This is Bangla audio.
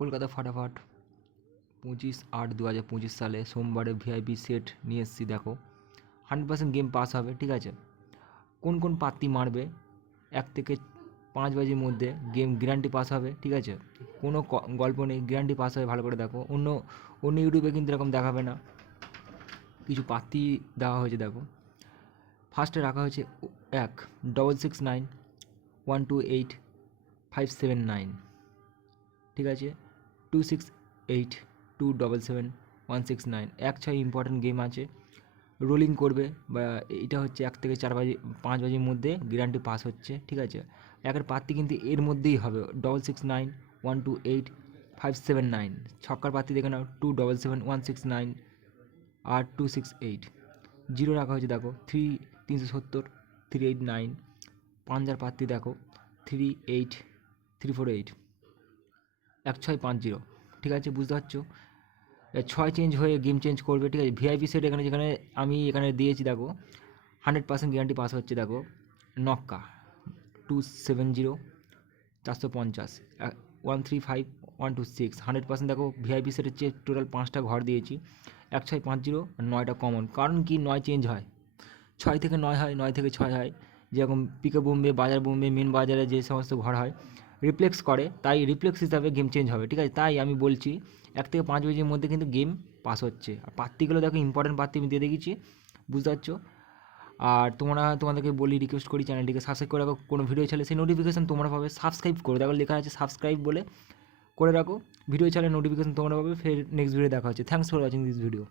কলকাতা ফাটাফাট 25/8/2025 সালে সোমবারে ভিআইপি সেট নিয়ে এসেছি। দেখো 100% গেম পাস হবে, ঠিক আছে। কোন কোন পাত্তি মারবে 1 থেকে 5 বাজির মধ্যে গেম গ্যারান্টি পাস হবে, ঠিক আছে। কোনো গল্প নেই, গ্যারান্টি পাস হবে। ভালো করে দেখো, অন্য অন্য ইউটিউবে কিন্তু এরকম দেখাবে না। কিছু পাত্তি দেওয়া হয়েছে, দেখো। ফার্স্টে রাখা হয়েছে 1-669-128-579, ঠিক আছে। 268-277-169, 1-6 ইম্পর্টেন্ট গেম আছে, রোলিং করবে। বা এটা হচ্ছে 1 থেকে 5 বাজির মধ্যে গ্যারান্টি পাস হচ্ছে, ঠিক আছে। একের পাত্তি কিন্তু এর মধ্যেই হবে 669-128-579। ছক্কার পাত্তি দেখে নাও 277-169 আর 268। জিরো রাখা হয়েছে, দেখো 370-389। পাঞ্জার পাত্তি দেখো 38348, 1650, ঠিক আছে। বুঝতে পারছো, 6 চেঞ্জ হয়ে গেম চেঞ্জ করবে, ঠিক আছে। ভিআইপি সেট এখানে যেখানে আমি এখানে দিয়েছি, দেখো 100% গ্যারান্টি পাস হচ্ছে। দেখো নক্কা 270-450, 135-126, 100%। দেখো ভিআইপি সেটের চেয়ে টোটাল 5টা ঘর দিয়েছি, 1650 আর 9টা কমন। কারণ কি 9 চেঞ্জ হয়, 6 থেকে 9 হয়, 9 থেকে 6 হয়। যেরকম পিকে বোম্বে, বাজার বোম্বে, মেন বাজারে যে সমস্ত ঘর হয় রিফ্লেক্স করে, তাই রিফ্লেক্স হিসাবে গেম চেঞ্জ হবে, ঠিক আছে। তাই আমি বলছি 1 থেকে 5 বাজির মধ্যে কিন্তু গেম পাস হচ্ছে। আর পাত্তিগুলো দেখো ইম্পর্টেন্ট পাত্তি আমি দিয়ে দেখেছি, বুঝতে পারছো। আর তোমাদেরকে বলি, রিকোয়েস্ট করি চ্যানেলটিকে সাবস্ক্রাইব করে রাখো। কোনো ভিডিও ছাড়লে সেই নোটিফিকেশান তোমরা পাবে। সাবস্ক্রাইব করে দেখো, লেখা আছে সাবস্ক্রাইব বলে করে রাখো। ভিডিও ছাড়লে নোটিফিকেশান তোমরা পাবে। ফের নেক্সট ভিডিও দেখা হচ্ছে। Thanks for watching this video.